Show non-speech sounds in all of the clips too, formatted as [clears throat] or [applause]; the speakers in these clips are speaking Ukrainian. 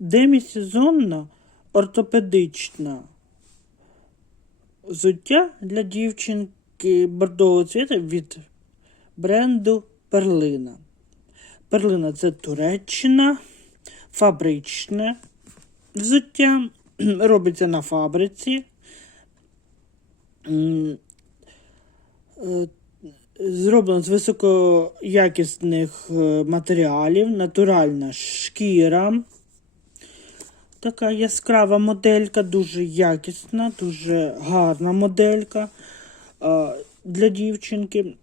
демісезонна ортопедична взуття для дівчинки бордового цвіту від бренду Перлина. Перлина це Туреччина, фабричне взуття, [clears throat] робиться на фабриці. Е, Зроблено з високоякісних е, матеріалів, натуральна шкіра. Така яскрава моделька, дуже якісна, дуже гарна моделька е, для дівчинки.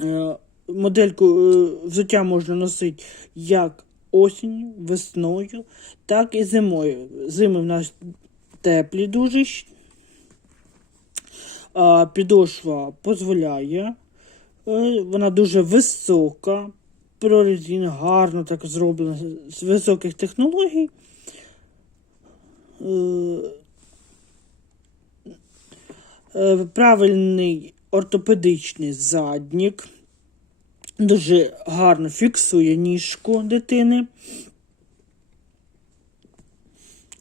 Е, Модельку е, взуття можна носити як осінню, весною, так і зимою. Зими в нас теплі дуже. щ- Підошва дозволяє. Е, Вона дуже висока. Прорізін гарно так зроблена з високих технологій. Е, Правильний ортопедичний заднік. Дуже гарно фіксує ніжку дитини.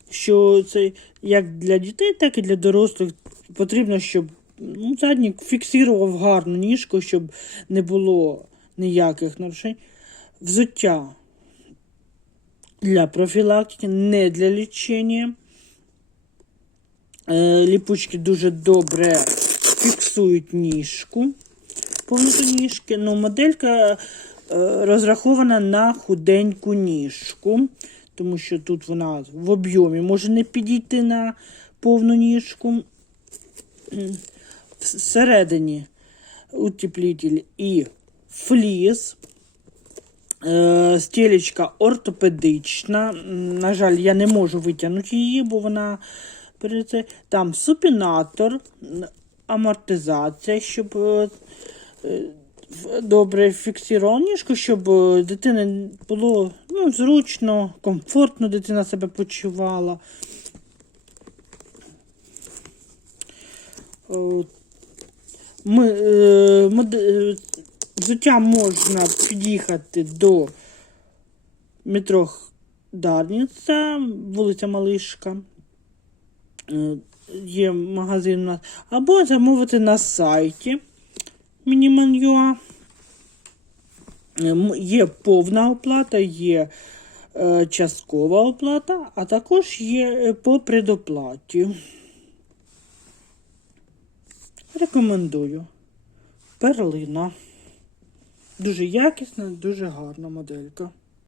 Що це як для дітей, так і для дорослих потрібно, щоб ну, заднік фіксував гарну ніжку, щоб не було ніяких нарушень. Взуття для профілактики, не для лічення. Е, Ліпучки дуже добре фіксують ніжку, повноту ніжки. Ну, моделька е, розрахована на худеньку ніжку, тому що тут вона в об'ємі може не підійти на повну ніжку. Всередині утеплитель і фліс. Е, Стілечка ортопедична. На жаль, я не можу витягнути її, бо вона перед там супінатор, амортизація, щоб е, добре фіксував щоб е, дитині було ну, зручно, комфортно дитина себе почувала. Ми, е, е, взуття можна під'їхати до метро Дарниця, вулиця Малишка. Е, Є магазин у нас. Або замовити на сайті Мініман.ua. Е, Є повна оплата, є е, часткова оплата, а також є е, по предоплаті. Рекомендую. Перлина. Дуже якісна, дуже гарна моделька.